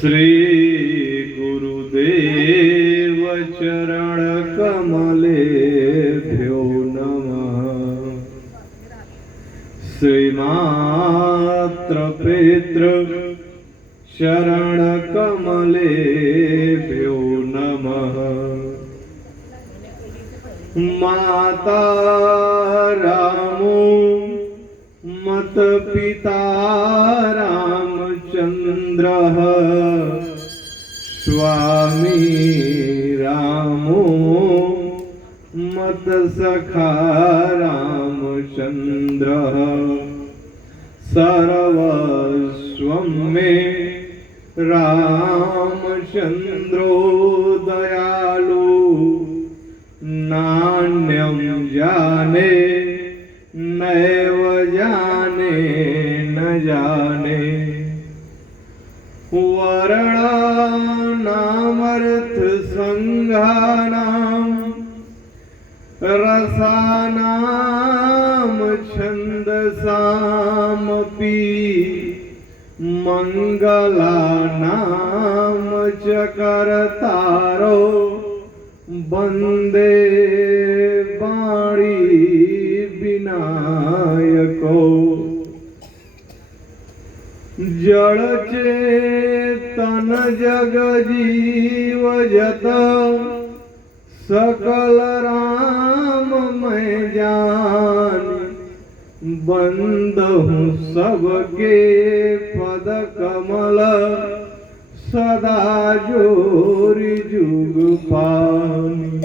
श्री गुरुदेव चरण कमलेभ्यो नमः। श्रीमात्र पितृ चरण कमलेभ्यो नमः। माता रामो मत पिता रामचंद्रः स्वामी रामो मत सखा रामचंद्रः सर्वस्वं मे रामचंद्रो दयालु नान्यं जाने नैव जाने न जाने। वर्णानामर्थ संघानां रसानां छन्दसामपि मंगलानां च करतारो वन्दे वाणी विनायको। जड़ चेतन जग जीव जत सकल राम मैं जान। बंदहूँ सबके पद कमल सदा जोरि जुग पानी।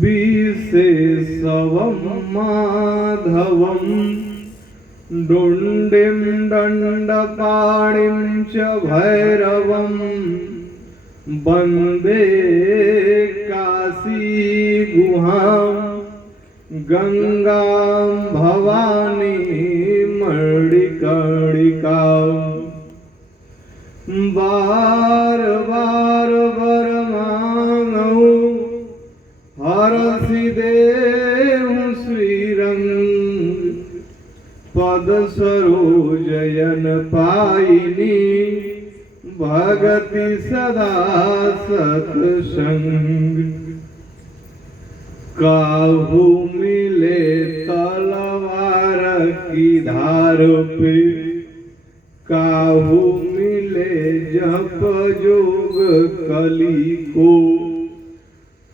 विशेषवं माधवं डुण्डिं दण्डपाणिं च भैरवं वन्दे काशी गुहां गंगां भवानी मणिकर्णिकां। बार बार वर मांगू हरसि देहु श्रीरंग। पद सरोजयन पाइनी भगति सदा सत्संग। काहू मिले तलवार की धार पे काहू मिले जप जोग कली को।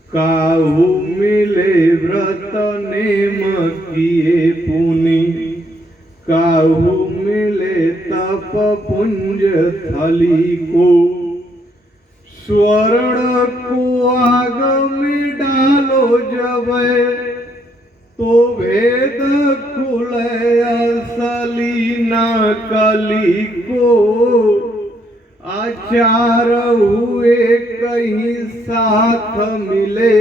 काहू मिले व्रत नेम किए पुनि। काहू मिले तप पुंज थली को। स्वर्ण को आग में डालो जब तो वेद खुले असली न कली को। आचार हुए कहीं साथ मिले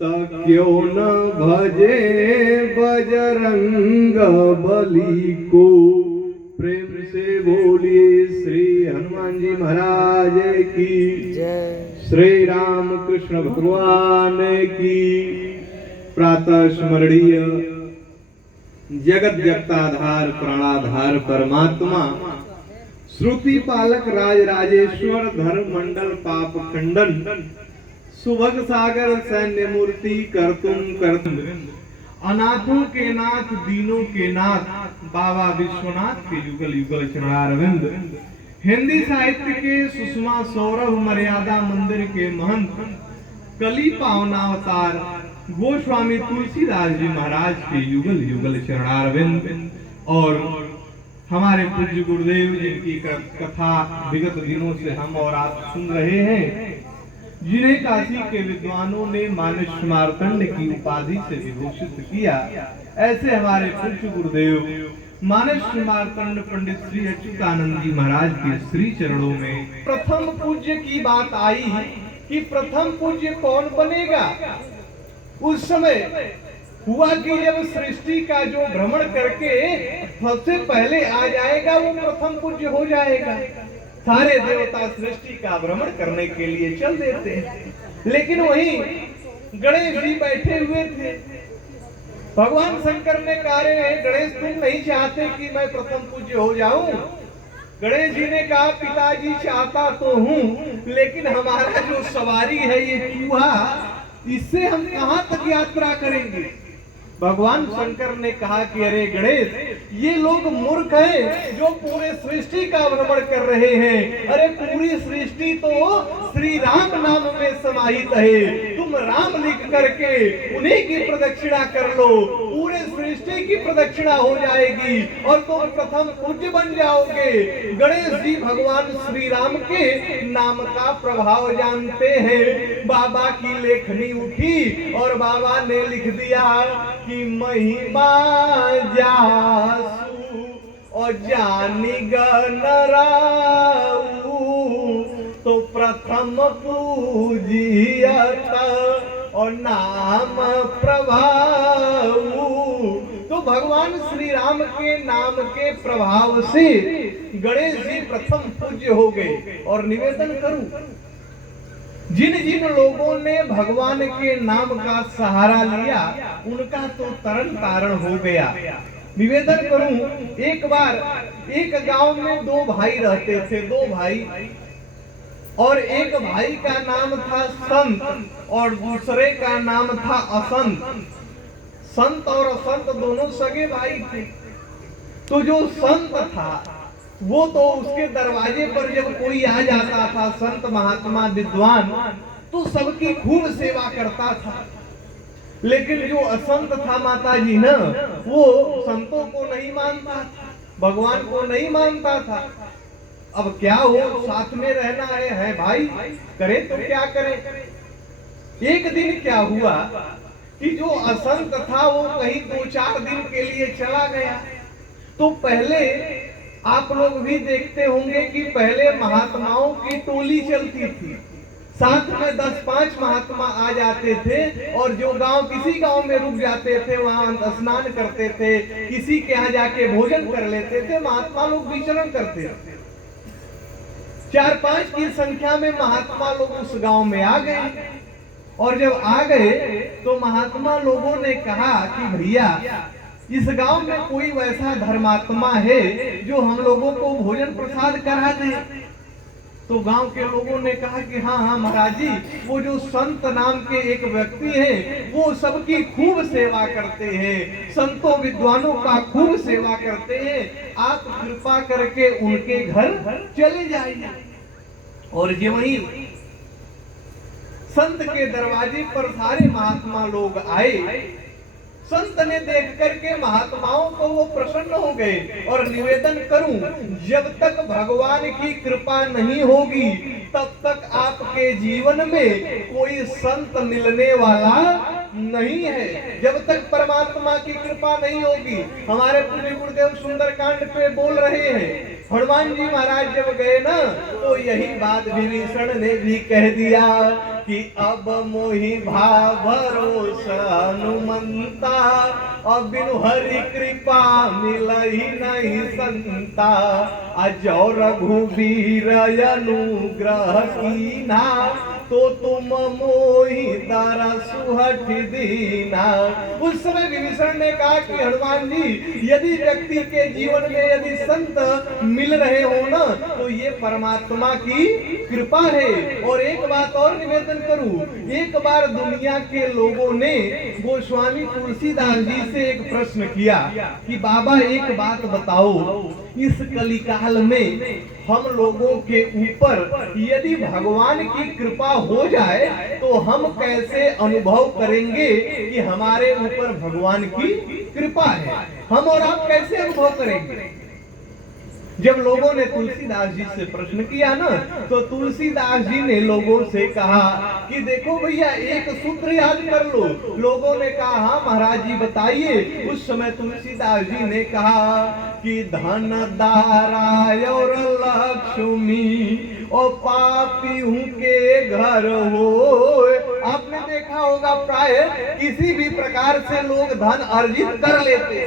तो क्यों न भजे बजरंग बली को। प्रेम से बोलिए श्री हनुमान जी महाराज की जय। श्री राम कृष्ण भगवान की। प्रातः स्मरणीय जगत जगताधार प्राणाधार परमात्मा श्रुति पालक राज राजेश्वर धर्म मंडल पाप खंडन सुभग सागर सैन्य मूर्ति करतुम करतुम अनाथों के नाथ दीनों के नाथ बाबा विश्वनाथ के युगल युगल चरणारविंद। हिंदी साहित्य के सुषमा सौरभ मर्यादा मंदिर के महंत कली पावनावतार गोस्वामी तुलसीदास जी महाराज के युगल युगल चरणारविंद और हमारे पूज्य गुरुदेव जिनकी कथा विगत दिनों से हम और आप सुन रहे हैं, जिन्हें काशी के विद्वानों ने मानस मार्तंड की उपाधि से विभूषित किया, ऐसे हमारे पूज्य गुरुदेव मानस मार्तंड पंडित श्री अच्युतानंद जी महाराज के श्री चरणों में प्रथम पूज्य की बात आई कि प्रथम पूज्य कौन बनेगा। उस समय हुआ कि जब सृष्टि का जो भ्रमण करके सबसे पहले आ जाएगा वो प्रथम पूज्य हो जाएगा। सारे देवता सृष्टि का भ्रमण करने के लिए चल देते हैं, लेकिन वहीं गणेश जी बैठे हुए थे। भगवान शंकर ने कहा, गणेश तुम नहीं चाहते कि मैं प्रथम पूज्य हो जाऊं? गणेश जी ने कहा पिताजी चाहता तो हूँ, लेकिन हमारा जो सवारी है ये चूहा, इससे हम कहाँ तक यात्रा करेंगे। भगवान शंकर ने कहा कि अरे गणेश, ये लोग मूर्ख हैं जो पूरे सृष्टि का भ्रमण कर रहे हैं। अरे पूरी सृष्टि तो श्री राम नाम में समाहित है, तुम राम लिख करके उन्हीं की प्रदक्षिणा कर लो, पूरे सृष्टि की प्रदक्षिणा हो जाएगी और तुम प्रथम पूज्य बन जाओगे। गणेश जी भगवान श्री राम के नाम का प्रभाव जानते हैं। बाबा की लेखनी उठी और बाबा ने लिख दिया कि महिमा जासु और जानी गणराऊ, तो प्रथम पूजियत और नाम प्रभाव। तो भगवान श्री राम के नाम के प्रभाव से गणेश जी प्रथम पूज्य हो गए। और निवेदन करूं, जिन जिन लोगों ने भगवान के नाम का सहारा लिया उनका तो तरन तारण हो गया। निवेदन करूं, एक बार एक गांव में दो भाई रहते थे, दो भाई, और एक भाई का नाम था संत और दूसरे का नाम था असंत। संत और असंत दोनों सगे भाई थे। तो जो संत था वो तो उसके दरवाजे पर जब कोई आ जाता था, संत महात्मा विद्वान, तो सबकी खूब सेवा करता था। लेकिन जो असंत था माता जी ना, वो संतों को नहीं मानता था, भगवान को नहीं मानता था। अब क्या हो, साथ में रहना है भाई, करे तो क्या करे। एक दिन क्या हुआ कि जो असंत था वो कहीं 2-4 दिन के लिए चला गया। तो पहले आप लोग भी देखते होंगे कि पहले महात्माओं की टोली चलती थी, साथ में 10-5 महात्मा आ जाते थे और जो गांव, किसी गांव में रुक जाते थे वहां स्नान करते थे, किसी के यहाँ जाके भोजन कर लेते थे, महात्मा लोग विचरण करते थे। 4-5 की संख्या में महात्मा लोग उस गांव में आ गए। और जब आ गए तो महात्मा लोगों ने कहा कि भैया, इस गांव में कोई वैसा धर्मात्मा है जो हम लोगों को भोजन प्रसाद करा दे। तो गांव के लोगों ने कहा कि हाँ हाँ महाराज जी, वो जो संत नाम के एक व्यक्ति हैं वो सबकी खूब सेवा करते हैं, संतों विद्वानों का खूब सेवा करते हैं, आप कृपा करके उनके घर चले जाइए। और ये वही संत के दरवाजे पर सारे महात्मा लोग आए। संत ने देख करके महात्माओं को वो प्रसन्न हो गए। और निवेदन करूं, जब तक भगवान की कृपा नहीं होगी तब तक आपके जीवन में कोई संत मिलने वाला नहीं है। जब तक परमात्मा की कृपा नहीं होगी। हमारे पूज्य गुरुदेव सुंदरकांड पे बोल रहे हैं, हनुमान जी महाराज जब गए ना तो यही बात विभीषण ने भी कह दिया कि अब मोहि भाव भरोसा हनुमंता, अब बिनु हरि कृपा मिलहि नहीं संता, अजो रघुवीर अनुग्रह कीना, तो तुम मोहि दरसु हठ दीना। उस समय विभीषण ने कहा कि हनुमान जी, यदि व्यक्ति के जीवन में यदि संत मिल रहे हो ना तो ये परमात्मा की कृपा है। और एक बात और निवेदन करूं, एक बार दुनिया के लोगों ने गोस्वामी तुलसीदास जी से एक प्रश्न किया कि बाबा एक बात बताओ, इस कलिकाल में हम लोगों के ऊपर यदि भगवान की कृपा हो जाए तो हम कैसे अनुभव करेंगे कि हमारे ऊपर भगवान की कृपा है, हम और आप कैसे अनुभव करेंगे। जब लोगों ने तुलसीदास जी से प्रश्न किया ना तो तुलसीदास जी ने लोगों से कहा कि देखो भैया, एक सूत्र याद कर लो। लोगों ने कहा हाँ महाराज जी बताइए। उस समय तुलसीदास जी ने कहा कि धन दारा और लक्ष्मी और पापी हूँ के घर हो। आपने देखा होगा प्राय किसी भी प्रकार से लोग धन अर्जित कर लेते,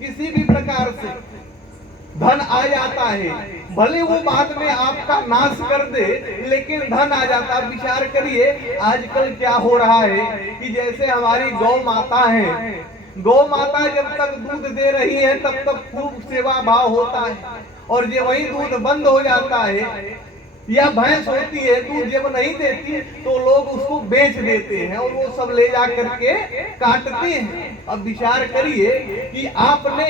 किसी भी प्रकार से धन आ जाता है, भले वो बाद में आपका नाश कर दे लेकिन धन आ जाता। विचार करिए आजकल क्या हो रहा है कि जैसे हमारी गौ माता है, गौ माता जब तक दूध दे रही है तब तक खूब सेवा भाव होता है। और ये वही दूध बंद हो जाता है, या भैंस होती है दूध जब नहीं देती तो लोग उसको बेच देते हैं और वो सब ले जा करके काटते हैं। अब विचार करिए कि आपने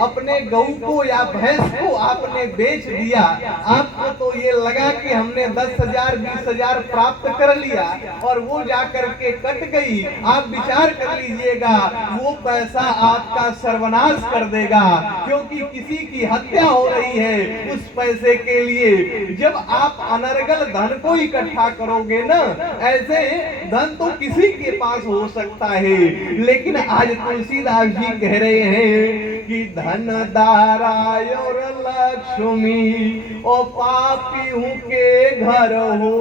अपने गऊ को या भैंस को आपने बेच दिया, आपको तो ये लगा कि हमने 10,000 20,000 प्राप्त कर लिया और वो जा करके कट गई। आप विचार कर लीजिएगा, वो पैसा आपका सर्वनाश कर देगा, क्योंकि किसी की हत्या हो रही है उस पैसे के लिए। जब आप अनर्गल धन को इकट्ठा करोगे ना, ऐसे धन तो किसी के पास हो सकता है, लेकिन आज तुलसीदास जी कह रहे हैं कि धन दाराय और लक्ष्मी और पापी हूँ के घर हो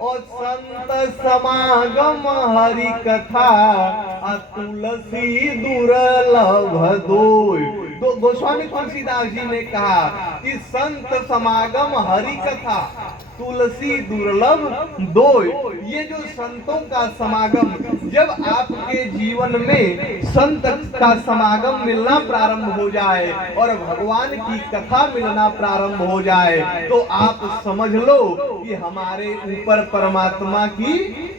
और संत समागम हरि कथा तुलसी दुर्लभ दोय। तो गोस्वामी तुलसीदास जी ने कहा कि संत समागम हरि कथा तुलसी दुर्लभ दोय। ये जो संतों का समागम, जब आपके जीवन में संत का समागम मिलना प्रारंभ हो जाए और भगवान की कथा मिलना प्रारंभ हो जाए, तो आप समझ लो कि हमारे ऊपर परमात्मा की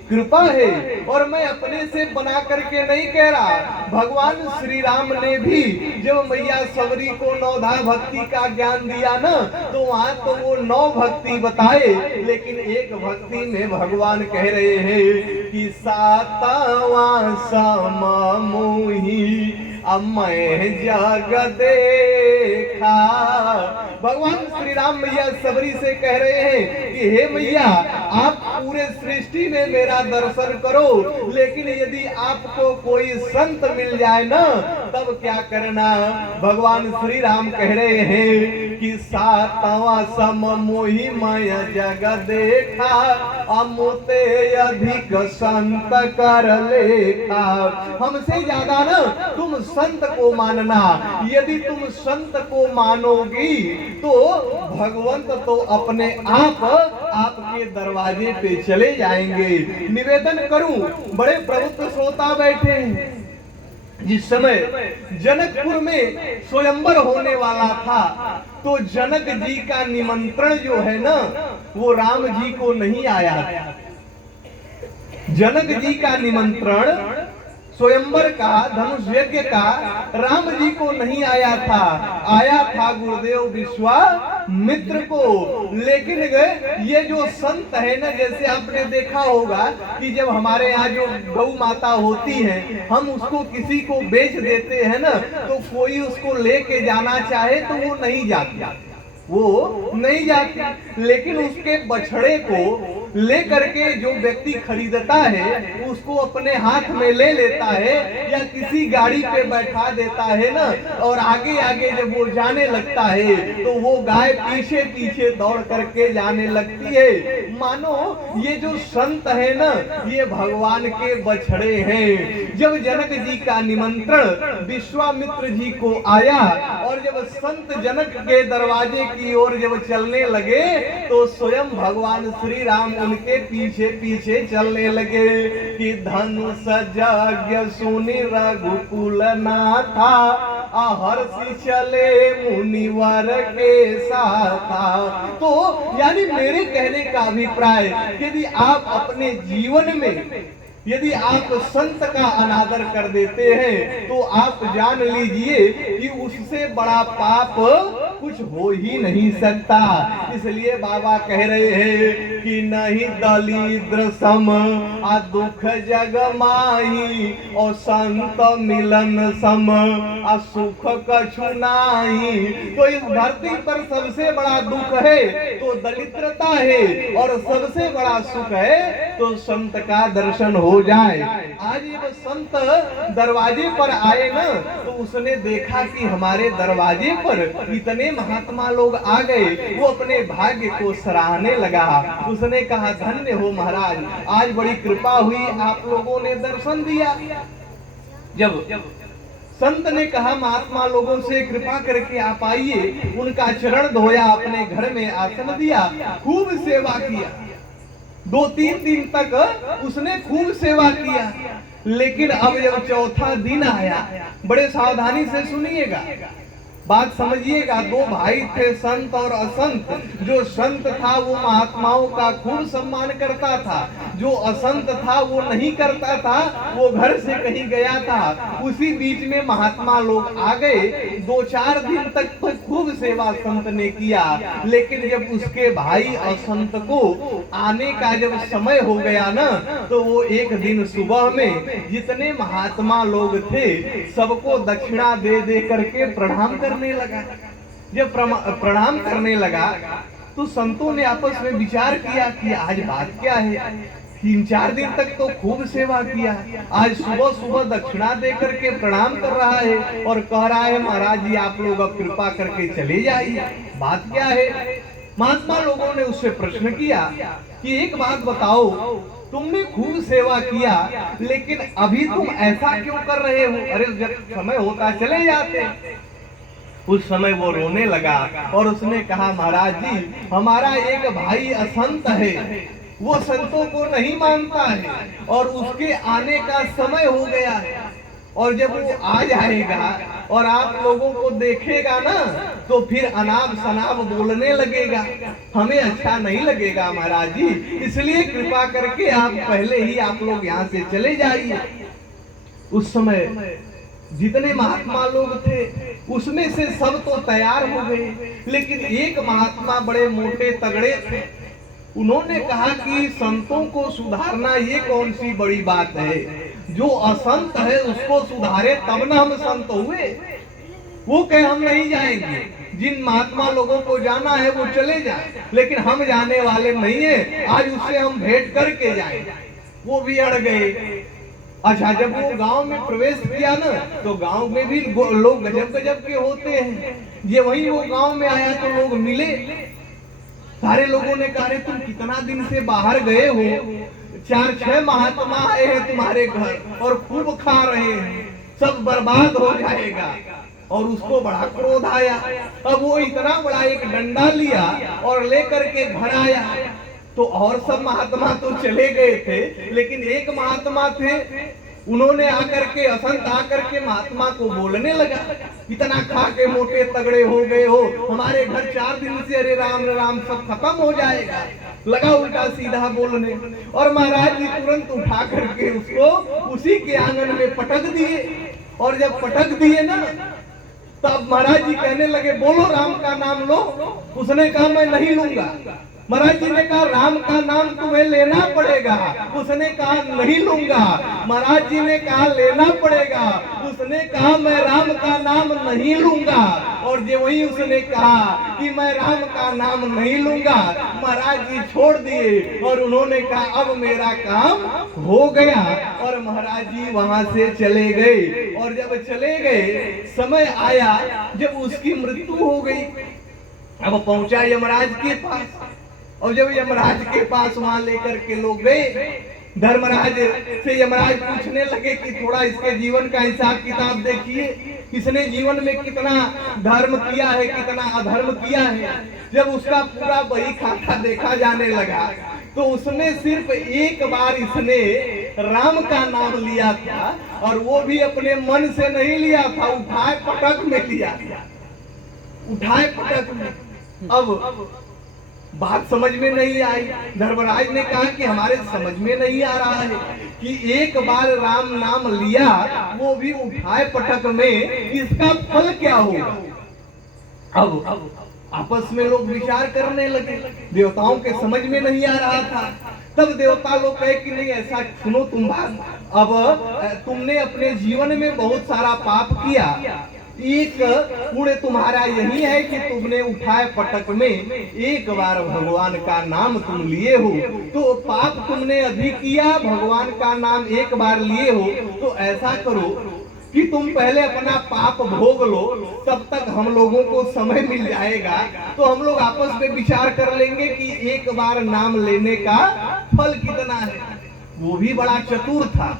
कृपा है। और मैं अपने से बना करके नहीं कह रहा, भगवान श्री राम ने भी जब मैया सबरी को नौधा भक्ति का ज्ञान दिया ना, तो वहां तो वो 9 भक्ति बताए, लेकिन एक भक्ति में भगवान कह रहे हैं कि सातवां सम मोही मैं जग देखा। भगवान श्री राम मैया सबरी से कह रहे हैं कि हे मैया, आप पूरे सृष्टि में मेरा दर्शन करो, लेकिन यदि आपको कोई संत मिल जाए ना, तब क्या करना। भगवान श्री राम कह रहे हैं कि सातवां सम मोही मैं जग देखा, अमुते अधिक संत कर लेखा। हमसे ज्यादा ना तुम संत को मानना। यदि तुम संत को मानोगी तो भगवंत तो अपने आप आपके दरवाजे पे चले जाएंगे। निवेदन करूं, बड़े प्रबुद्ध श्रोता बैठे हैं। जिस समय जनकपुर में स्वयंवर होने वाला था, तो जनक जी का निमंत्रण जो है ना, वो राम जी को नहीं आया। जनक जी का निमंत्रण स्वयंवर का, धनुष यज्ञ का राम जी को नहीं आया था, आया था गुरुदेव विश्वामित्र को। लेकिन ये जो संत है ना, जैसे आपने देखा होगा कि जब हमारे यहाँ जो गौ माता होती है, हम उसको किसी को बेच देते हैं ना, तो कोई उसको लेके जाना चाहे तो वो नहीं जाती, वो नहीं जाती। लेकिन उसके बछड़े को लेकर के जो व्यक्ति खरीदता है, उसको अपने हाथ में ले लेता है या किसी गाड़ी पे बैठा देता है ना, और आगे आगे जब वो जाने लगता है तो वो गाय पीछे पीछे दौड़ करके जाने लगती है। मानो ये जो संत है ना, ये भगवान के बछड़े हैं। जब जनक जी का निमंत्रण विश्वामित्र जी को आया और जब संत जनक के दरवाजे की ओर जब चलने लगे, तो स्वयं भगवान श्री राम उनके पीछे पीछे चलने लगे कि धनुष यज्ञ सुनि रघुकुल नाथा, हर्षि चले मुनिवर के साथ। तो यानी मेरे कहने का अभिप्राय, यदि आप अपने जीवन में यदि आप संत का अनादर कर देते हैं, तो आप जान लीजिए कि उससे बड़ा पाप कुछ हो ही नहीं सकता। इसलिए बाबा कह रहे हैं कि नहीं दलिद्र सम आ दुख जग माही, और संत मिलन सम आ सुख कछु नाही। तो इस धरती पर सबसे बड़ा दुख है तो दरिद्रता है, और सबसे बड़ा सुख है तो संत का दर्शन हो जाए। आज ये संत दरवाजे पर आए ना, तो उसने देखा कि हमारे दरवाजे पर इतने महात्मा लोग आ गए। वो अपने भाग्य को सराहने लगा। उसने कहा, धन्य हो महाराज, आज बड़ी कृपा हुई, आप लोगों ने दर्शन दिया। जब संत ने कहा महात्मा लोगों से कृपा करके आप आइए, उनका चरण धोया, अपने घर में आसन दिया, खूब सेवा किया। 2-3 दिन तक उसने खूब सेवा किया। लेकिन अब जब चौथा दिन आया, बड़े सावधानी से सुनिएगा, बात समझिएगा, दो भाई थे संत और असंत। जो संत था वो महात्माओं का खूब सम्मान करता था, जो असंत था वो नहीं करता था, वो घर से कहीं गया था। उसी बीच में महात्मा लोग आ गए। 2-4 दिन तक तो खूब सेवा संत ने किया, लेकिन जब उसके भाई असंत को आने का जब समय हो गया ना, तो वो एक दिन सुबह में जितने महात्मा लोग थे सबको दक्षिणा दे दे करके प्रणाम करने लगा। जब प्रणाम करने लगा तो संतों ने आपस में विचार किया कि आज बात क्या है। 3-4 दिन तक तो खूब सेवा किया, आज सुबह सुबह दक्षिणा दे करके प्रणाम कर रहा है और कह रहा है महाराज जी आप लोग अब कृपा करके चले जाइए, बात क्या है। महात्मा लोगों ने उससे प्रश्न किया कि एक बात बताओ, तुमने खूब सेवा किया लेकिन अभी तुम ऐसा क्यों कर रहे हो? अरे जब समय होता चले जाते। उस समय वो रोने लगा और उसने कहा महाराज जी हमारा एक भाई असंत है, वो संतों को नहीं मानता है और उसके आने का समय हो गया है, और जब वो आ जाएगा और आप लोगों को देखेगा ना तो फिर अनाप शनाप बोलने लगेगा, हमें अच्छा नहीं लगेगा महाराज जी, इसलिए कृपा करके आप पहले ही आप लोग यहाँ से चले जाइए। उस समय जितने महात्मा लोग थे उसमें से सब तो तैयार हो गए, लेकिन एक महात्मा बड़े मोटे तगड़े थे। उन्होंने कहा कि संतों को सुधारना ये कौन सी बड़ी बात है, जो असंत है उसको सुधारे तब ना हम संत हुए। वो कहे हम नहीं जाएंगे, जिन महात्मा लोगों को जाना है वो चले जाए, लेकिन हम जाने वाले नहीं है, आज उससे हम भेंट करके जाएंगे। वो भी अड़ गए। अच्छा, जब वो गांव में प्रवेश किया ना तो गांव में भी लोग गजब गजब के होते हैं। ये वही वो गांव में आया तो लोग मिले, सारे लोगों ने कहा तुम कितना दिन से बाहर गए हो, 4-6 महात्मा आए हैं तुम्हारे घर और खूब खा रहे हैं, सब बर्बाद हो जाएगा। और उसको बड़ा क्रोध आया। अब वो इतना बड़ा एक डंडा लिया और लेकर के घर आया। तो और सब महात्मा तो चले गए थे, लेकिन एक महात्मा थे, उन्होंने आकर के असंत आकर के महात्मा को बोलने लगा, इतना खा के मोटे तगड़े हो गए हो, हमारे घर 4 दिन से अरे राम राम सब खत्म हो जाएगा। लगा उल्टा सीधा बोलने, और महाराज जी तुरंत उठा करके उसको उसी के आंगन में पटक दिए। और जब पटक दिए ना तब महाराज जी कहने लगे बोलो राम का नाम लो। उसने कहा मैं नहीं लूंगा। महाराज जी ने कहा राम का नाम तुम्हें लेना पड़ेगा। उसने कहा नहीं लूंगा। महाराज जी ने कहा लेना पड़ेगा। उसने कहा मैं राम का नाम नहीं लूंगा। और जो वही उसने कहा कि मैं राम का नाम नहीं लूंगा, महाराज जी छोड़ दिए और उन्होंने कहा अब मेरा काम हो गया। और महाराज जी वहां से चले गए। और जब चले गए, समय आया जब उसकी मृत्यु हो गई। अब पहुंचा यमराज के पास, और जब यमराज के पास वहां लेकर के लोग गए, धर्मराज से यमराज पूछने लगे कि थोड़ा इसके जीवन का हिसाब किताब देखिए, इसने जीवन में कितना धर्म किया है, कितना अधर्म किया है। जब उसका पूरा बही खाता देखा जाने लगा तो उसने सिर्फ एक बार इसने राम का नाम लिया था, और वो भी अपने मन से नहीं लिया था, उठाए पटक में लिया, उठाए पटक में। अब बात समझ में नहीं आई। धर्मराज ने कहा कि हमारे समझ में नहीं आ रहा है कि एक बार राम नाम लिया, वो भी उठाए पटक में, इसका फल क्या होगा। अब आपस में लोग विचार करने लगे, देवताओं के समझ में नहीं आ रहा था। तब देवता लोग कहे कि नहीं ऐसा सुनो, तुम बात, अब तुमने अपने जीवन में बहुत सारा पाप किया, एक पुण्य तुम्हारा यही है कि तुमने उठाए पटक में एक बार भगवान का नाम तुम लिए हो, तो पाप तुमने अधिक किया, भगवान का नाम एक बार लिए हो, तो ऐसा करो कि तुम पहले अपना पाप भोग लो, तब तक हम लोगों को समय मिल जाएगा, तो हम लोग आपस में विचार कर लेंगे कि एक बार नाम लेने का फल कितना है। वो भी बड़ा चतुर था,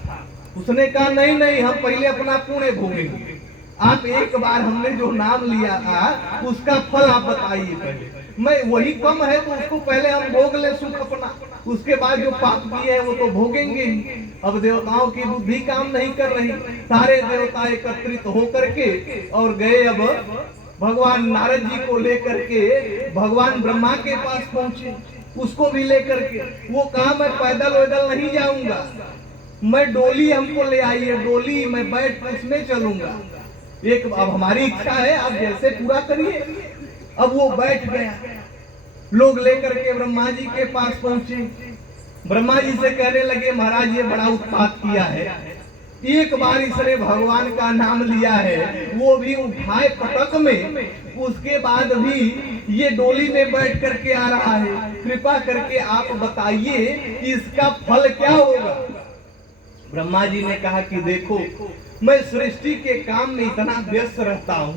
उसने कहा नहीं नहीं, हम पहले अपना पुण्य भोगेंगे, आप एक बार हमने जो नाम लिया था उसका फल आप बताइए पहले, मैं वही कम है तो उसको पहले हम भोग ले सुख अपना, उसके बाद जो पाप किए है वो तो भोगेंगे ही। अब देवताओं की बुद्धि काम नहीं कर रही, सारे देवता एकत्रित होकर के और गए अब भगवान नारद जी को लेकर के भगवान ब्रह्मा के पास पहुंचे, उसको भी लेकर के। वो कहा मैं पैदल वैदल नहीं जाऊंगा, मैं डोली हमको ले आइए, डोली मैं बैठ उसमें चलूंगा। एक अब हमारी इच्छा है, आप जैसे पूरा करिए। अब वो बैठ गया, लोग लेकर के ब्रह्मा जी के पास पहुंचे। ब्रह्मा जी से कहने लगे महाराज ये बड़ा उत्पात किया है, एक बार इसने भगवान का नाम लिया है, वो भी उठाए पटक में, उसके बाद भी ये डोली में बैठ करके आ रहा है। कृपा करके आप बताइए इसका फल क्या होगा। ब्रह्मा जी ने कहा कि देखो मैं सृष्टि के काम में इतना व्यस्त रहता हूँ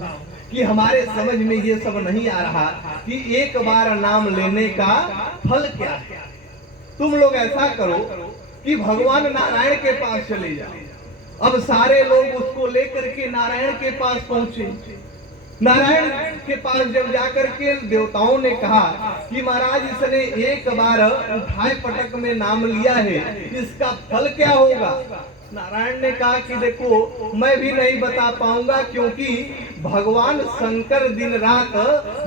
कि हमारे समझ में ये सब नहीं आ रहा कि एक बार नाम लेने का फल क्या है। तुम लोग ऐसा करो कि भगवान नारायण के पास चले जाओ। अब सारे लोग उसको लेकर के नारायण के पास पहुंचे। नारायण के पास जब जाकर के देवताओं ने कहा कि महाराज इसने एक बार उठाए पटक में नाम लिया है, इसका फल क्या होगा। नारायण ने कहा कि देखो मैं भी नहीं बता पाऊंगा, क्योंकि भगवान शंकर दिन रात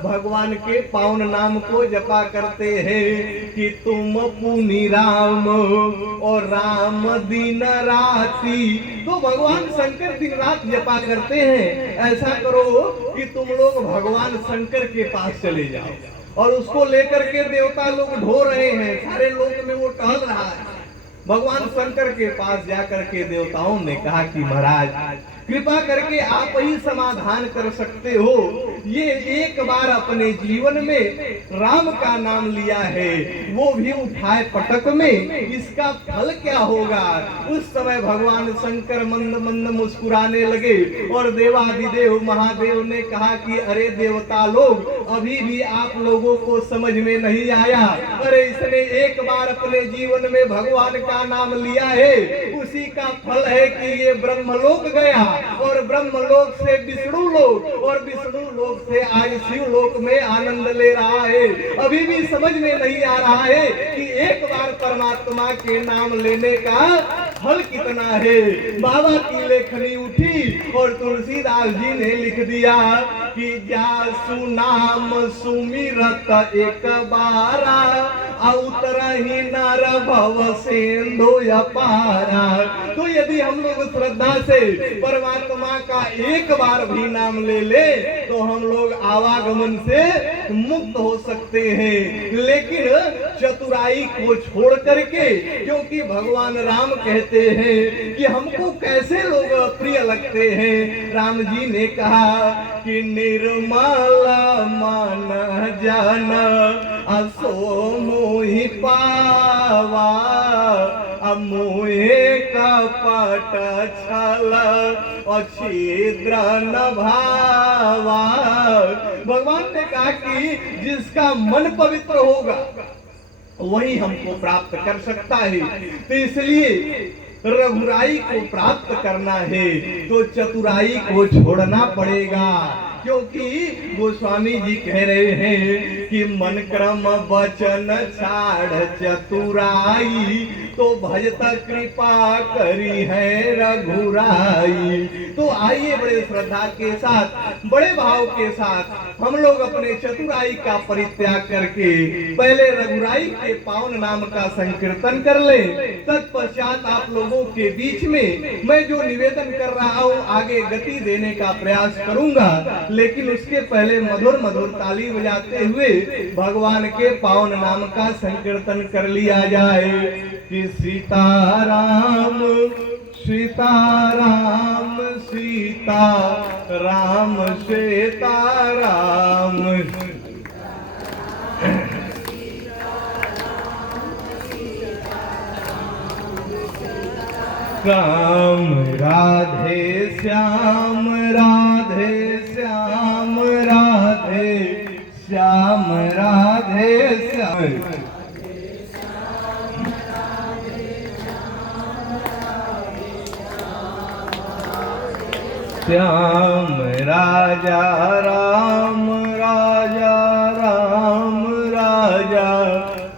भगवान के पावन नाम को जपा करते हैं कि तुम पुनि राम और राम दिन राति। तो भगवान शंकर दिन रात जपा करते हैं। ऐसा करो कि तुम लोग भगवान शंकर के पास चले जाओ। और उसको लेकर के देवता लोग ढो रहे हैं, सारे लोग में वो टहल रहा है। भगवान शंकर के पास जाकर के देवताओं ने कहा कि महाराज कृपा करके आप ही समाधान कर सकते हो, ये एक बार अपने जीवन में राम का नाम लिया है, वो भी उठाए पटक में, इसका फल क्या होगा। उस समय भगवान शंकर मंद मंद मुस्कुराने लगे और देवाधिदेव महादेव ने कहा कि अरे देवता लोग, अभी भी आप लोगों को समझ में नहीं आया। अरे इसने एक बार अपने जीवन में भगवान का नाम लिया है, उसी का फल है कि ये ब्रह्मलोक गया और ब्रह्मलोक से विष्णु लोक और विष्णु लोक से आज शिव लोक में आनंद ले रहा है। अभी भी समझ में नहीं आ रहा है कि एक बार परमात्मा के नाम लेने का फल कितना है। बाबा की लेखनी उठी और तुलसीदास जी ने लिख दिया कि जासु नाम सुमिरत एक बारा उतरहि नर भव सिंधु अपारा। तो यदि हम लोग श्रद्धा से परमात्मा का एक बार भी नाम ले ले तो हम लोग आवागमन से मुक्त हो सकते हैं। लेकिन चतुराई को छोड़ करके, क्योंकि भगवान राम कहते हैं कि हमको कैसे लोग प्रिय लगते हैं। राम जी ने कहा कि निर्मल मन जन असो मोहि पावा मोहे कपट छल छिद्र न भावा। भगवान ने कहा कि जिसका मन पवित्र होगा वही हमको प्राप्त कर सकता है। तो इसलिए रघुराई को प्राप्त करना है तो चतुराई को छोड़ना पड़ेगा। क्योंकि गोस्वामी जी कह रहे हैं कि मन क्रम वचन छाड़ चतुराई तो भजत कृपा करी है रघुराई। तो आइए बड़े श्रद्धा के साथ, बड़े भाव के साथ हम लोग अपने चतुराई का परित्याग करके पहले रघुराई के पावन नाम का संकीर्तन कर ले। तत्पश्चात आप लोगों के बीच में मैं जो निवेदन कर रहा हूँ आगे गति देने का प्रयास करूंगा, लेकिन उसके पहले मधुर मधुर ताली बजाते हुए भगवान के पावन नाम का संकीर्तन कर लिया जाए कि सीताराम सीताराम सीताराम सीताराम। राम राधे श्याम राधे श्याम राधे श्याम राधे श्याम। श्याम राजा राम राजा राम राजा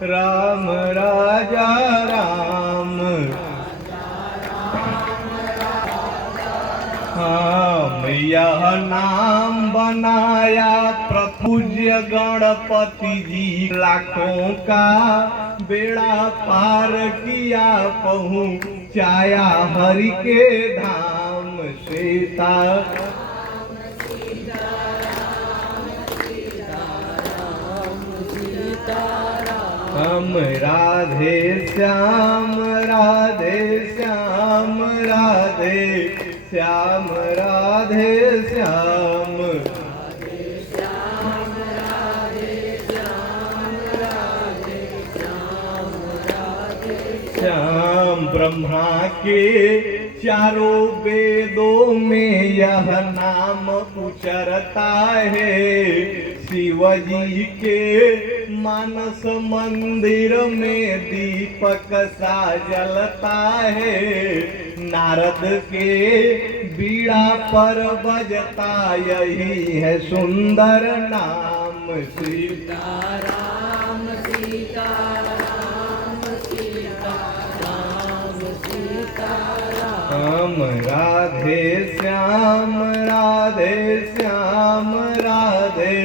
राम राजा राम। हम यह नाम बनाया प्रपूज्य गणपति जी, लाखों का बेड़ा पार किया, पहुँचाया हरि के धाम। सीता हम राधे श्याम राधे श्याम राधे श्याम राधे श्याम श्याम। ब्रह्मा के चारों वेदों में यह नाम उचरता है, शिव जी के मानस मंदिर में दीपक सा जलता है, नारद के बीड़ा पर बजता यही है सुंदर नाम। सीताराम सीताराम सीताराम सीताराम। राधे श्याम राधे श्याम राधे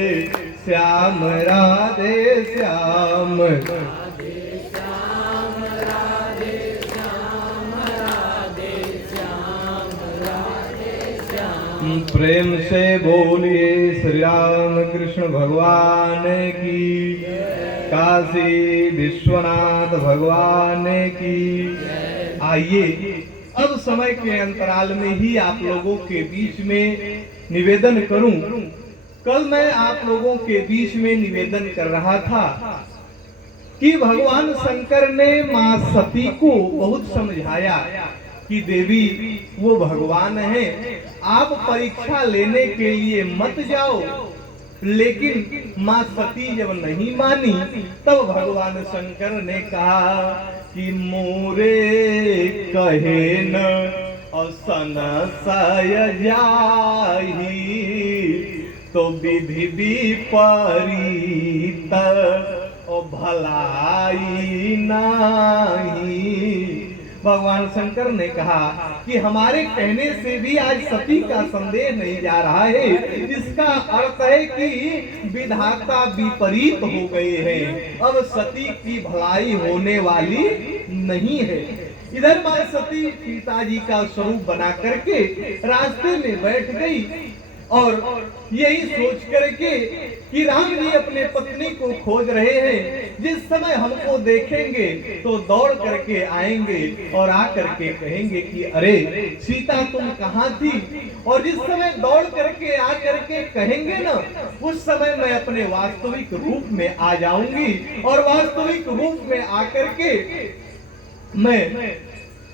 श्याम राधे श्याम राधे श्याम राधे श्याम राधे श्याम राधे श्याम। प्रेम से बोलिए श्री राम कृष्ण भगवान की, काशी विश्वनाथ भगवान की। आइए अब समय के अंतराल में ही आप लोगों के बीच में निवेदन करूं। कल मैं आप लोगों के बीच में निवेदन कर रहा था कि भगवान शंकर ने मां सती को बहुत समझाया कि देवी वो भगवान है, आप परीक्षा लेने के लिए मत जाओ। लेकिन मां सती जब नहीं मानी तब भगवान शंकर ने कहा कि मोरे कहे न असनसाय जाही, तो विधि विपरीत भलाई नहीं। भगवान शंकर ने कहा कि हमारे कहने से भी आज सती का संदेह नहीं जा रहा है, इसका अर्थ है कि विधाता विपरीत हो गए हैं, अब सती की भलाई होने वाली नहीं है। इधर मां सती पिताजी का स्वरूप बना करके रास्ते में बैठ गई और यही सोच करके कि राम जी अपने पत्नी को खोज रहे हैं, जिस समय हमको देखेंगे तो दौड़ करके आएंगे और आकर के कहेंगे कि अरे सीता तुम कहाँ थी। और जिस समय दौड़ करके आकर के कहेंगे ना, उस समय मैं अपने वास्तविक रूप में आ जाऊंगी और वास्तविक रूप में आकर के मैं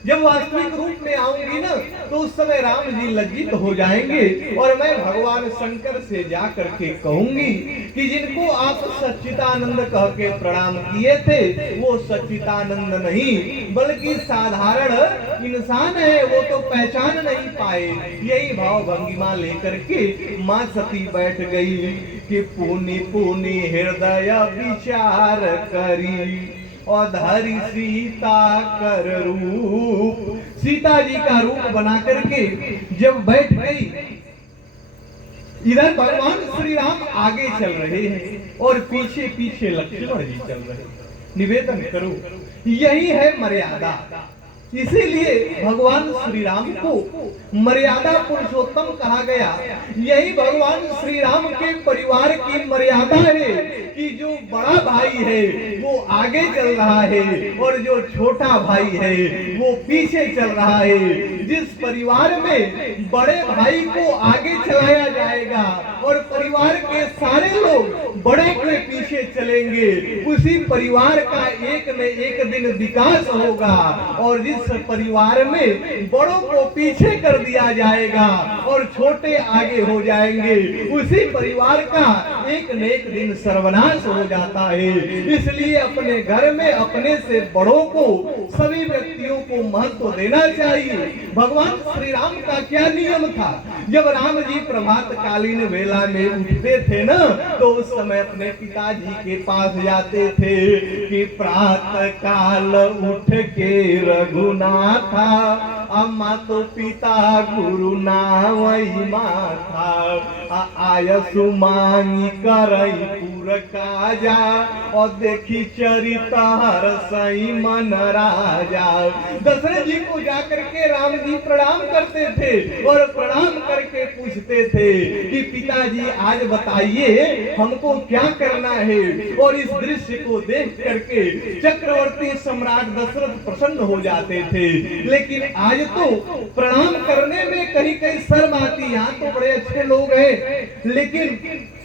जब वास्तविक रूप में आऊंगी ना तो उस समय राम जी लज्जित हो जाएंगे और मैं भगवान शंकर से जा करके कहूंगी कि जिनको आप सच्चिदानंद कह के प्रणाम किए थे वो सच्चिदानंद नहीं बल्कि साधारण इंसान है, वो तो पहचान नहीं पाए। यही भाव भंगिमा लेकर के मां सती बैठ गई कि पुनि पुनि हृदय विचार करी और धरी सीता कर रूप। सीता जी का रूप बना करके जब बैठ गई, इधर भगवान श्री राम आगे चल रहे हैं और पीछे पीछे लक्ष्मण जी चल रहे हैं। निवेदन करो, यही है मर्यादा। इसीलिए भगवान श्री राम को मर्यादा पुरुषोत्तम कहा गया। यही भगवान श्री राम के परिवार की मर्यादा है कि जो बड़ा भाई है वो आगे चल रहा है और जो छोटा भाई है वो पीछे चल रहा है। जिस परिवार में बड़े भाई को आगे चलाया जाएगा और परिवार के सारे लोग बड़े के पीछे चलेंगे, उसी परिवार का एक न एक दिन विकास होगा। और जिस परिवार में बड़ों को पीछे कर दिया जाएगा और छोटे आगे हो जाएंगे, उसी परिवार का एक न एक दिन सर्वनाश हो जाता है। इसलिए अपने घर में अपने से बड़ों को, सभी व्यक्तियों को महत्व देना चाहिए। भगवान श्री राम का क्या नियम था, जब राम जी प्रभात कालीन वेला में उठते थे ना तो उस समय अपने पिताजी के पास जाते थे कि प्रातः काल उठ के रघु रघुनाथा, अम्मा तो पिता गुरु नावई माथा, आयसु मांगी करई पुर काजा, और देखी चरितार सई मन राजा। दशरथ जी को जाकर के राम जी प्रणाम करते थे और प्रणाम करके पूछते थे कि पिताजी आज बताइए हमको क्या करना है। और इस दृश्य को देख करके चक्रवर्ती सम्राट दशरथ प्रसन्न हो जाते थे। लेकिन आज तो प्रणाम करने में कहीं कहीं शर्म आती। यहाँ तो बड़े अच्छे लोग हैं, लेकिन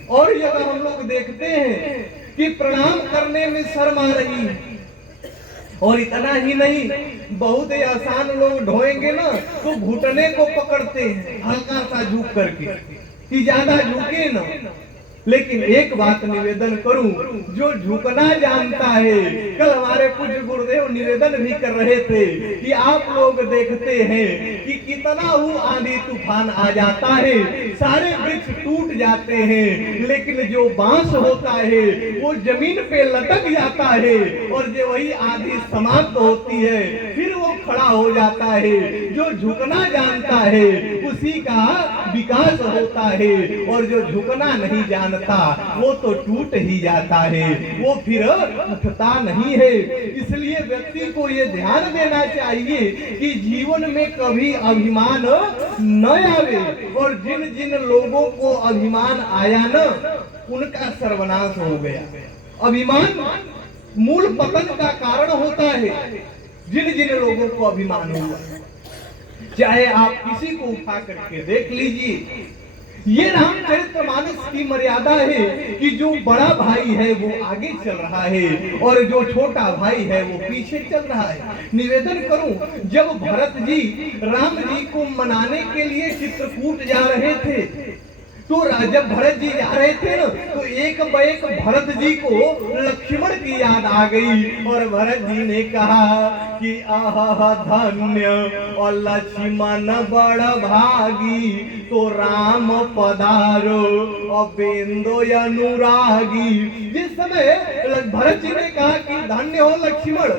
और जगह हम लोग देखते हैं कि प्रणाम करने में शर्म आ रही है। और इतना ही नहीं, बहुत ही आसान लोग ढोएंगे ना तो घुटने को पकड़ते हैं हल्का सा झुक करके कि ज्यादा झुके ना। लेकिन एक बात निवेदन करूं, जो झुकना जानता है, कल हमारे पूज्य गुरुदेव निवेदन भी कर रहे थे कि आप लोग देखते हैं कि कितना वो आंधी तूफान आ जाता है, सारे वृक्ष टूट जाते हैं, लेकिन जो बांस होता है वो जमीन पे लटक जाता है, और जो वही आंधी समाप्त होती है फिर वो खड़ा हो जाता है। जो झुकना जानता है उसी का विकास होता है, और जो झुकना नहीं जानता वो तो टूट ही जाता है, वो फिर उठता नहीं है। इसलिए व्यक्ति को ये ध्यान देना चाहिए कि जीवन में कभी अभिमान न आवे, और जिन जिन लोगों को अभिमान आया न उनका सर्वनाश हो गया। अभिमान मूल पतन का कारण होता है। जिन जिन लोगों को अभिमान हुआ, चाहे आप किसी को उठा करके देख लीजिए, ये रामचरितमानस की मर्यादा है कि जो बड़ा भाई है वो आगे चल रहा है और जो छोटा भाई है वो पीछे चल रहा है। निवेदन करूं, जब भरत जी राम जी को मनाने के लिए चित्रकूट जा रहे थे, तो जब भरत जी जा रहे थे ना, तो एक बैक भरत जी को लक्ष्मण की याद आ गई, और भरत जी ने कहा कि आहा धन्य और लक्ष्मण बड़ भागी, तो राम पधारो और बेंदो अनुरागी। जिस समय भरत जी ने कहा कि धन्य हो लक्ष्मण,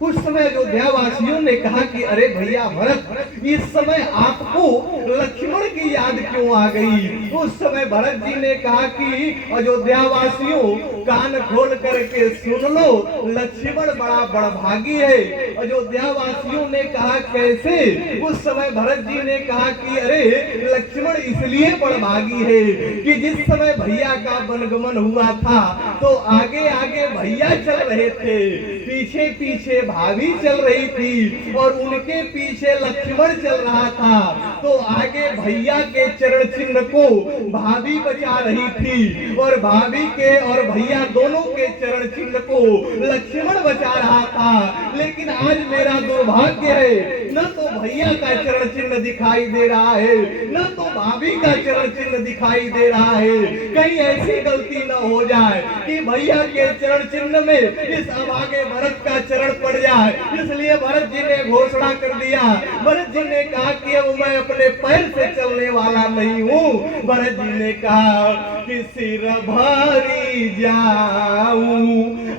उस समय अयोध्यावासियों ने कहा कि अरे भैया भरत, इस समय आपको लक्ष्मण की याद क्यों आ गई। उस समय भरत जी ने कहा कि अयोध्यावासियों कान खोल करके सुन लो, लक्ष्मण बड़ा बड़भागी है। अयोध्यावासियों ने कहा कैसे। उस समय भरत जी ने कहा कि अरे लक्ष्मण इसलिए बड़भागी है कि जिस समय भैया का वनगमन हुआ था तो आगे आगे भैया चल रहे थे, पीछे पीछे भाभी चल रही थी, और उनके पीछे लक्ष्मण चल रहा था। तो आगे भैया के चरण चिन्ह को भाभी बचा रही थी, और भाभी के और भैया दोनों के चरण चिन्ह को लक्ष्मण बचा रहा था। लेकिन आज मेरा दुर्भाग्य है, न तो भैया का चरण चिन्ह दिखाई दे रहा है, न तो भाभी का चरण चिन्ह दिखाई दे रहा है। कहीं ऐसी गलती न हो जाए कि भैया के चरण चिन्ह में इस अभागे भरत का चरण पड़ जाए। इसलिए भरत जी ने घोषणा कर दिया, भरत जी ने कहा कि अब मैं अपने पैर से चलने वाला नहीं हूँ। भरत जी ने कहा कि सिर भरी जाऊं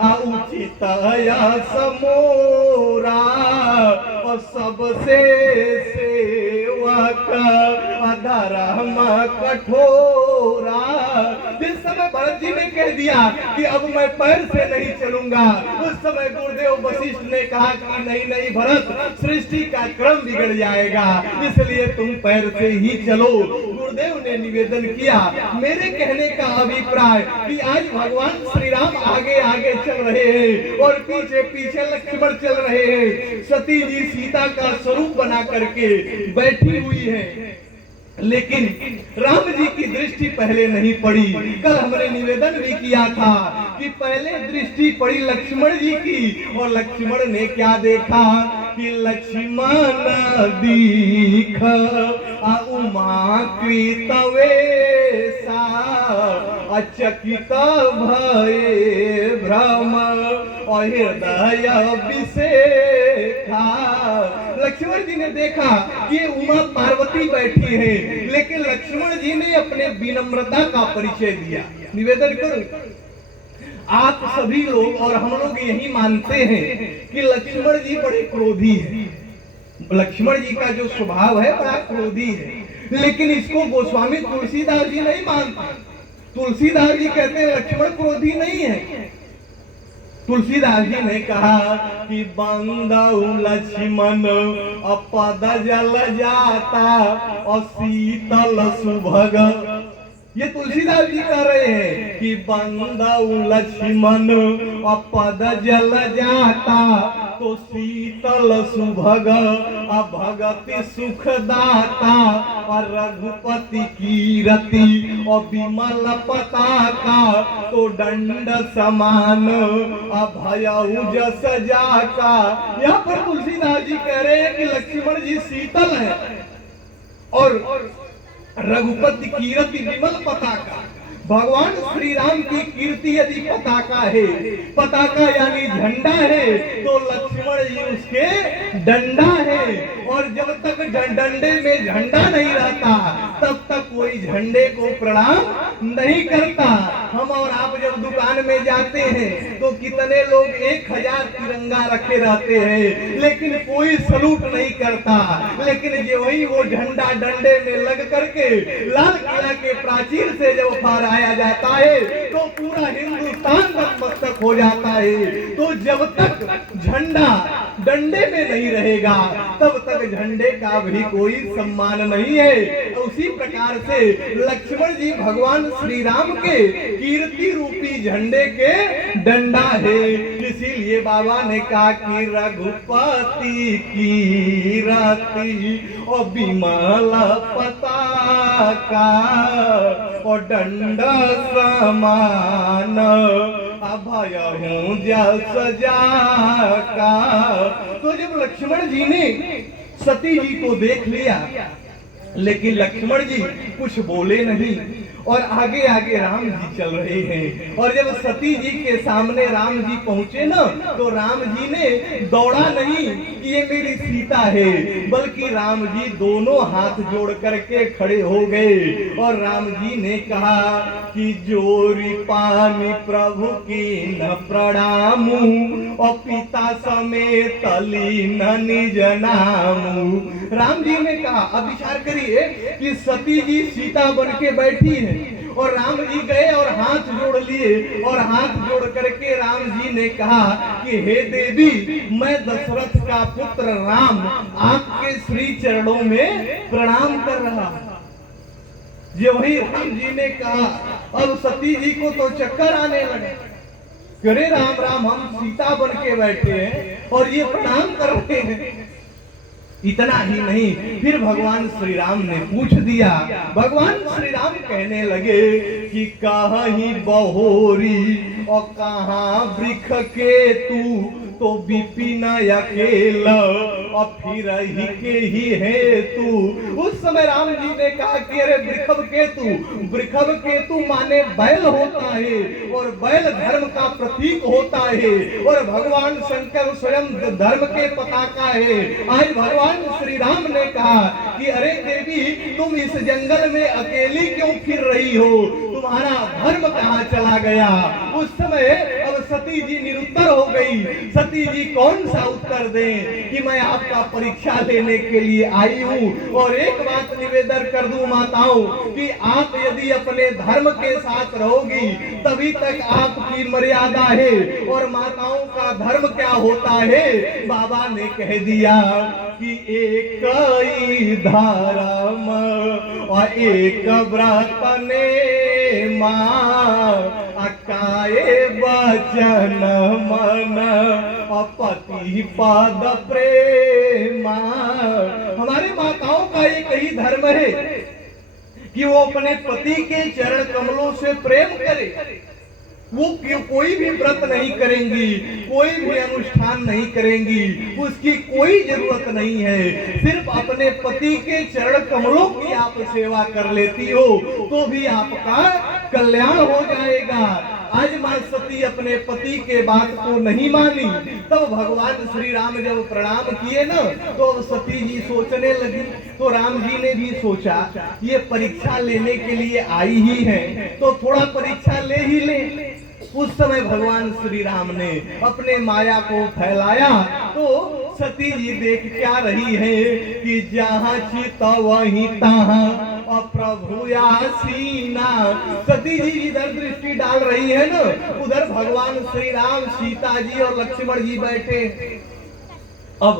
उचित समोरा, और सबसे सेवक अधर्म कठोरा। जिस समय भरत जी ने कह दिया कि अब मैं पैर से नहीं चलूंगा, उस समय गुरुदेव वशिष्ठ ने कहा कि नहीं नहीं भरत, सृष्टि का क्रम बिगड़ जाएगा, इसलिए तुम पैर से ही चलो। गुरुदेव ने निवेदन किया, मेरे कहने का अभिप्राय कि आज भगवान श्री राम आगे आगे चल रहे हैं और पीछे पीछे लक्ष्मण चल रहे हैं। सती जी सीता का स्वरूप बना करके बैठी हुई है, लेकिन राम जी की दृष्टि पहले नहीं पड़ी। कल हमने निवेदन भी किया था कि पहले दृष्टि पड़ी लक्ष्मण जी की, और लक्ष्मण ने क्या देखा कि लक्ष्मण दीख उमा कृतवेशा, अचकित भये भ्रम हृदय विषेखा। लक्ष्मण जी ने देखा कि उमा पार्वती बैठी है, लेकिन लक्ष्मण जी ने अपने विनम्रता का परिचय दिया। निवेदन करूं, आप सभी लोग और हम लोग यही मानते हैं कि लक्ष्मण जी बड़े क्रोधी हैं, लक्ष्मण जी का जो स्वभाव है बड़ा क्रोधी है, लेकिन इसको गोस्वामी तुलसीदास जी नहीं मानते। तुलसीदास जी कहते हैं लक्ष्मण क्रोधी नहीं है। तुलसीदास जी ने कहा कि बंदौ लक्ष्मण अपद जल जाता और शीतल सुभग। ये तुलसीदास जी कह रहे हैं कि बंदौ लक्ष्मण अपद जल जाता तो शीतल सुभग भगति सुखदाता और रघुपति कीरति और विमल पताका तो दंड समान अभयउ जस जाका। यहाँ पर तुलसीदास जी कह रहे हैं कि लक्ष्मण जी शीतल है और रघुपति कीर्ति विमल पताका। भगवान श्री राम की कीर्ति यदि पताका है, पताका यानी झंडा है, तो लक्ष्मण जी उसके डंडा है। और जब तक डंडे में झंडा नहीं रहता तब तक कोई झंडे को प्रणाम नहीं करता। हम और आप जब दुकान में जाते हैं तो कितने लोग 1000 तिरंगा रखे रहते हैं, लेकिन कोई सलूट नहीं करता। लेकिन जो वही वो झंडा डंडे में लग करके लाल किला के प्राचीर से जब फहराया जाता है तो पूरा हिंदुस्तान नतमस्तक हो जाता है। तो जब तक झंडा डंडे में नहीं रहेगा तब तक झंडे का भी कोई सम्मान नहीं है। उसी प्रकार से लक्ष्मण जी भगवान श्री राम के कीर्ति रूपी झंडे के डंडा है। इसीलिए बाबा ने कहा कि रघुपति कीरति और विमल पताका और दंड समान अभयहु जस जाका। तो जब लक्ष्मण जी ने सती जी को देख लिया, लेकिन लक्ष्मण जी कुछ बोले नहीं और आगे आगे राम जी चल रहे हैं। और जब सती जी के सामने राम जी पहुंचे ना, तो राम जी ने दौड़ा नहीं कि ये मेरी सीता है, बल्कि राम जी दोनों हाथ जोड़ करके खड़े हो गए। और राम जी ने कहा कि जोरी पानी प्रभु की न प्रणामू और पिता समेत लीन निज नामू। राम जी ने कहा, अब विचार करिए कि सती जी सीता बन के बैठी है और राम जी गए और हाथ जोड़ लिए, और हाथ जोड़ करके राम जी ने कहा कि हे देवी, मैं दशरथ का पुत्र राम आपके श्री चरणों में प्रणाम कर रहा हूं। ये वही राम जी ने कहा। अब सती जी को तो चक्कर आने लगे, करे राम राम, हम सीता बन के बैठे हैं और ये प्रणाम कर रहे हैं। इतना ही नहीं, फिर भगवान श्री राम ने पूछ दिया। भगवान श्री राम कहने लगे कि कहीं बहोरी और कहाँ वृक्ष के तू, तो विपिन अकेला और फिर ही के ही है तू। उस समय राम जी ने कहा कि अरे वृषभ केतु माने बैल होता है और बैल धर्म का प्रतीक होता है और भगवान शंकर स्वयं धर्म के पताका है। आज भगवान श्री राम ने कहा कि अरे देवी, तुम इस जंगल में अकेली क्यों फिर रही हो, तुम्हारा धर्म कहाँ चला गया। उस समय अब सती जी निरुत्तर हो गई। सती जी कौन सा उत्तर दें कि मैं आपका परीक्षा लेने के लिए आई हूँ। और एक बात निवेदन कर दूं माताओं कि आप यदि अपने धर्म के साथ रहोगी तभी तक आपकी मर्यादा है। और माताओं का धर्म क्या होता है, बाबा ने कह दिया कि एक ही धर्म और एक व्रत ने मां अकाए वचन मन पति पद प्रेमा। हमारे माताओं का एक ही धर्म है कि वो अपने पति के चरण कमलों से प्रेम करे। वो कोई भी व्रत नहीं करेंगी, कोई भी अनुष्ठान नहीं करेंगी, उसकी कोई जरूरत नहीं है। सिर्फ अपने पति के चरण कमलों की आप सेवा कर लेती हो तो भी आपका कल्याण हो जाएगा। आज मां सती अपने पति के बात को नहीं मानी, तब भगवान श्री राम जब प्रणाम किए ना, तो अब सती जी सोचने लगी। तो राम जी ने भी सोचा ये परीक्षा लेने के लिए आई ही है तो थोड़ा परीक्षा ले ही ले, उस समय भगवान श्री राम ने अपने माया को फैलाया तो सती जी देख क्या रही है कि जहाँ चित वहीं तहाँ और प्रभु आसीना। सती जी इधर दृष्टि डाल रही है ना, उधर भगवान श्री राम, सीता जी और लक्ष्मण जी बैठे। अब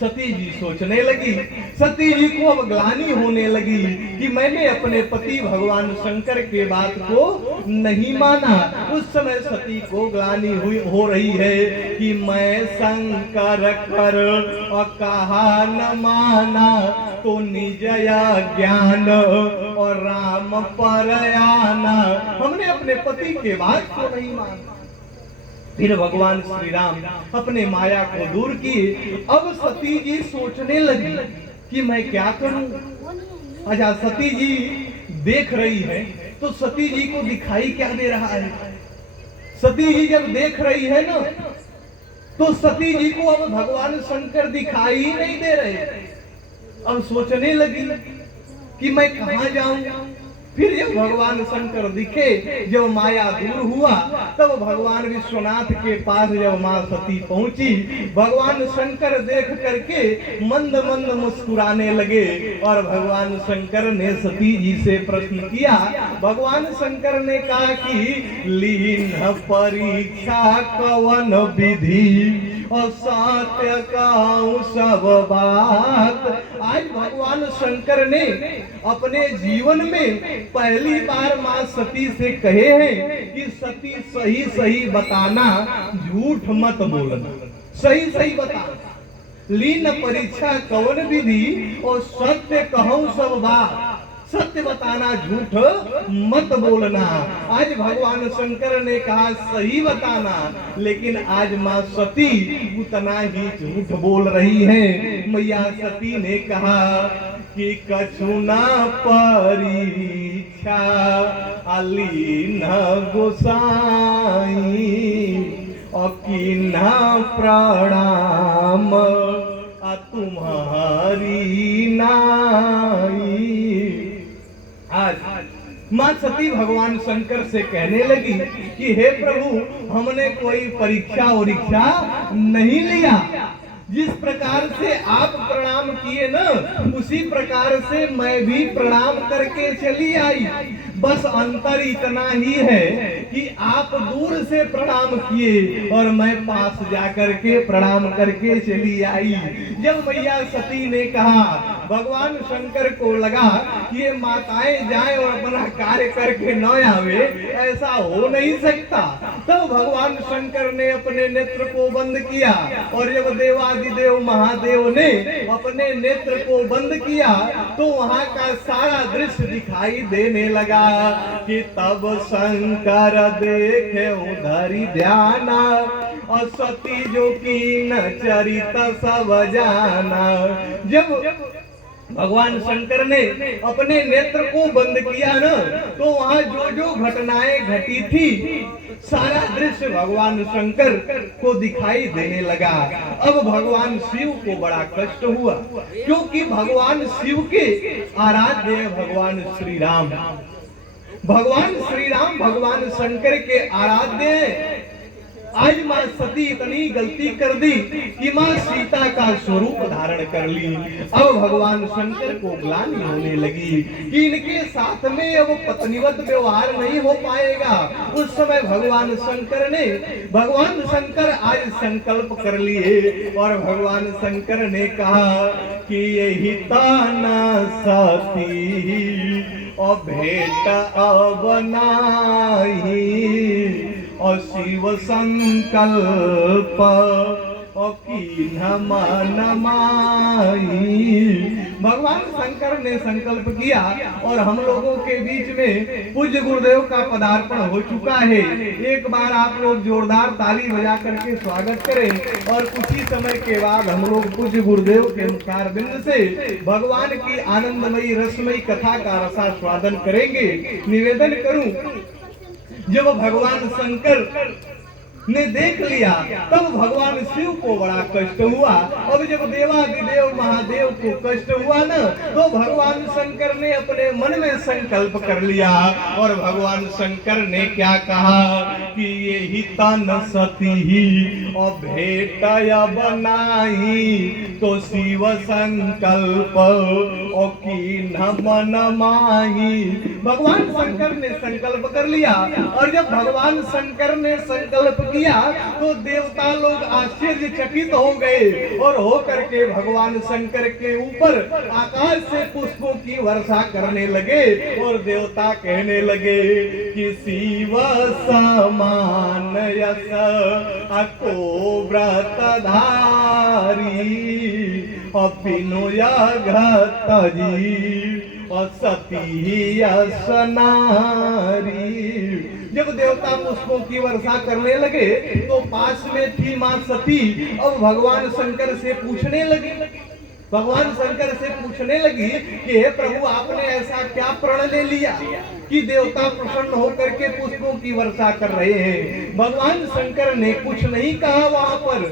सती जी सोचने लगी, सती जी को अब ग्लानि होने लगी कि मैंने अपने पति भगवान शंकर के बात को नहीं माना। उस समय सती को ग्लानि हो रही है कि मैं शंकर कर और कहा न माना तो निजया ज्ञान और राम पर आना। हमने अपने पति के बात को नहीं माना। फिर भगवान श्री राम अपने माया को दूर किए। अब सती जी सोचने लगी कि मैं क्या करूं। अच्छा, सती जी देख रही है तो सती जी को दिखाई क्या दे रहा है। सती जी जब देख रही है ना तो सती जी को अब भगवान शंकर दिखाई ही नहीं दे रहे। अब सोचने लगी कि मैं कहां जाऊं। फिर जब भगवान शंकर दिखे, जब माया दूर हुआ, तब भगवान विश्वनाथ के पास जब मां सती पहुंची, भगवान शंकर देख करके मंद मंद मुस्कुराने लगे और भगवान शंकर ने सती जी से प्रश्न किया। भगवान शंकर ने कहा कि लीन परीक्षा कवन विधि और सत्य कहूं सब बात। आज भगवान शंकर ने अपने जीवन में पहली बार मां सती से कहे हैं कि सती सही सही बताना, झूठ मत बोलना, सही सही बताना। लीन परीक्षा कवन विधि और सत्य कहूं सब बात। सत्य बताना, झूठ मत बोलना। आज भगवान शंकर ने कहा सही बताना, लेकिन आज मां सती उतना ही झूठ बोल रही है। मैया सती ने कहा कि कछु न परीक्षा अलीन गोसाई और की न प्रणाम तुम्हारी नाई। आज मां सती भगवान शंकर से कहने लगी कि हे प्रभु, हमने कोई परीक्षा उरीक्षा नहीं लिया। जिस प्रकार से आप प्रणाम किए ना, उसी प्रकार से मैं भी प्रणाम करके चली आई। बस अंतर इतना ही है कि आप दूर से प्रणाम किए और मैं पास जाकर के प्रणाम करके चली आई। जब मैया सती ने कहा, भगवान शंकर को लगा कि ये माताएं जाएं और अपना कार्य करके न आवे, ऐसा हो नहीं सकता। तब तो भगवान शंकर ने अपने नेत्र को बंद किया और जब देवादिदेव महादेव ने अपने नेत्र को बंद किया तो वहां का सारा दृश्य दिखाई देने लगा कि तब शंकर देखे उधरी ध्यान और सती जो की न चरित सब जाना। जब भगवान शंकर ने अपने नेत्र को बंद किया ना, तो वहां जो जो घटनाएं घटी थी, सारा दृश्य भगवान शंकर को दिखाई देने लगा। अब भगवान शिव को बड़ा कष्ट हुआ, क्योंकि भगवान शिव के आराध्य भगवान श्री राम, भगवान श्री राम भगवान शंकर के आराध्य। आज मां सती इतनी गलती कर दी कि मां सीता का स्वरूप धारण कर ली। अब भगवान शंकर को ग्लानि होने लगी कि इनके साथ में अब पत्नीवत व्यवहार नहीं हो पाएगा। उस समय भगवान शंकर आज संकल्प कर लिए और भगवान शंकर ने कहा कि यही ताना सती और भेंट अब नाही और शिव संकल्प और कीन्ह मन माही। भगवान शंकर ने संकल्प किया और हम लोगों के बीच में पूज्य गुरुदेव का पदार्पण हो चुका है। एक बार आप लोग जोरदार ताली बजा करके स्वागत करें और कुछ ही समय के बाद हम लोग पूज्य गुरुदेव के मुखार बिंद से भगवान की आनंदमयी रसमयी कथा का रसास्वादन करेंगे। निवेदन करूं, जब भगवान शंकर ने देख लिया, तब भगवान शिव को बड़ा कष्ट हुआ। अब जब देवादिदेव महादेव को कष्ट हुआ न, तो भगवान शंकर ने अपने मन में संकल्प कर लिया, और भगवान शंकर ने क्या कहा कि ये ही तन सती ही और भेटया बनाई, तो शिव संकल्प और की न मन माही। भगवान शंकर ने संकल्प कर लिया, और जब भगवान शंकर ने संकल्प किया तो देवता लोग आश्चर्यचकित हो गए, और हो करके भगवान शंकर के ऊपर आकाश से पुष्पों की वर्षा करने लगे, और देवता कहने लगे कि शिव समान यश अको व्रतधारी, अपिनो घत जी और सती यश नारी। जब देवता पुष्पों की वर्षा करने लगे तो पास में थी मां सती। अब भगवान शंकर से पूछने लगी, भगवान शंकर से पूछने लगी कि हे प्रभु, आपने ऐसा क्या प्रण ले लिया कि देवता प्रसन्न होकर के पुष्पों की वर्षा कर रहे हैं। भगवान शंकर ने कुछ नहीं कहा, वहां पर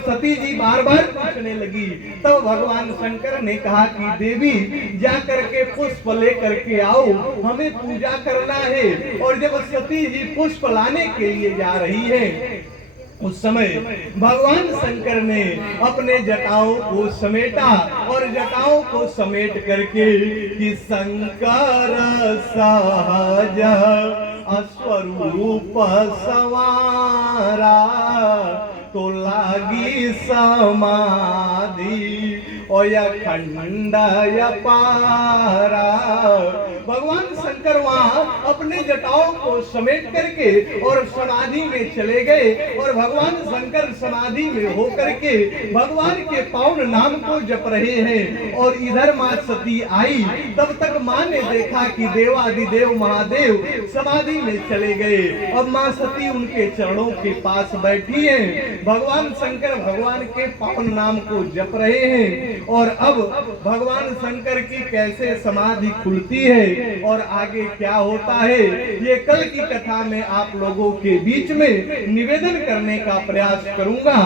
सती जी बार बार पूछने लगी। तब भगवान शंकर ने कहा कि देवी, जा करके पुष्प ले करके आओ, हमें पूजा करना है। और जब सती जी पुष्प लाने के लिए जा रही है, उस समय भगवान शंकर ने अपने जटाओं को समेटा, और जटाओं को समेट करके कि शंकर सहज अस्वरूप संवारा, तो लागी समाधि और अखंड पारा। भगवान शंकर वहां अपने जटाओं को समेट करके और समाधि में चले गए, और भगवान शंकर समाधि में होकर के भगवान के पावन नाम को जप रहे हैं। और इधर मां सती आई, तब तक मां ने देखा कि देवादिदेव महादेव समाधि में चले गए। अब मां सती उनके चरणों के पास बैठी है, भगवान शंकर भगवान के पावन नाम को जप रहे हैं। और अब भगवान शंकर की कैसे समाधि खुलती है और आगे क्या होता है, ये कल की कथा में आप लोगों के बीच में निवेदन करने का प्रयास करूंगा।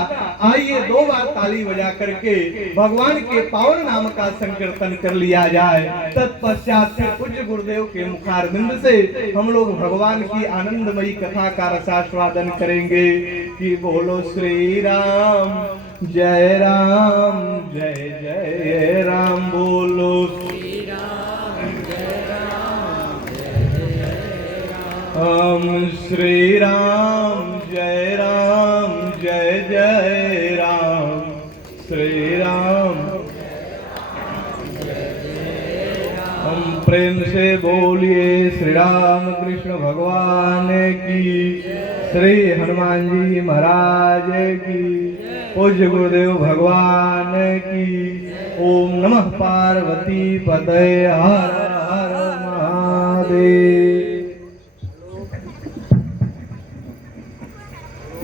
आइए 2 बार ताली बजा करके भगवान के पावन नाम का संकीर्तन कर लिया जाए। तत्पश्चात फिर पूज्य गुरुदेव के मुखारबिंद से हम लोग भगवान की आनंदमयी कथा का रसास्वादन करेंगे। कि बोलो श्री राम जय राम, जय जय राम, बोलो श्री राम जय राम, जय जय राम, श्री राम जय राम, जय जय राम, श्री राम हम प्रेम से बोलिए श्री राम कृष्ण भगवान की, श्री हनुमान जी महाराज की, पूज्य गुरुदेव भगवान की। ओम नमः पार्वती पतये हर हर महादेव।